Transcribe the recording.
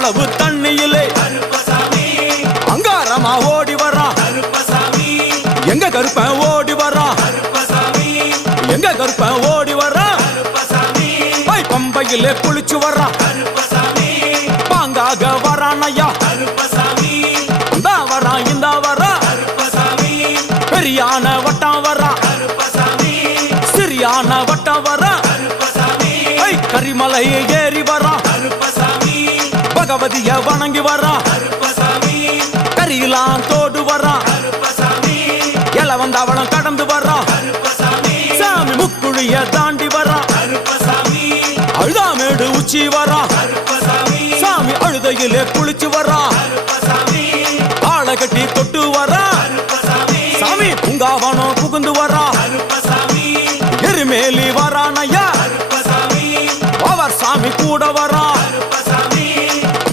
அளவு தண்ணியிலே. அங்காரமா ஓடி வரான் எங்க கருப்பன் ஓடி வரான் எங்க கருப்பன் ஓடி வரான் பை பம்பையிலே குளிச்சு வரான் பாங்காக வரான் ஐயா கருப்பசாமி வரான் இந்த வரான் பெரியான வட்டம் வரான் சிறியான வட்டம் வரான் கருப்பசாமி பகவதிய வணங்கி கருப்பசாமி கரியெல்லாம் தோடு கருப்பசாமி இல வந்தவளம் கடந்து கருப்பசாமி சாமி முக்குழிய தாண்டி கருப்பசாமி அழுதாமேடு உச்சி கருப்பசாமி சாமி அழுதையிலே குளிச்சு கருப்பசாமி ஆளை கட்டி தொட்டு கருப்பசாமி சாமி பூங்காவனம் புகுந்து கருப்பசாமி எருமேலி வரான் ஐயா. கருப்பசாமி அவர் சாமி கூட கருப்பசாமி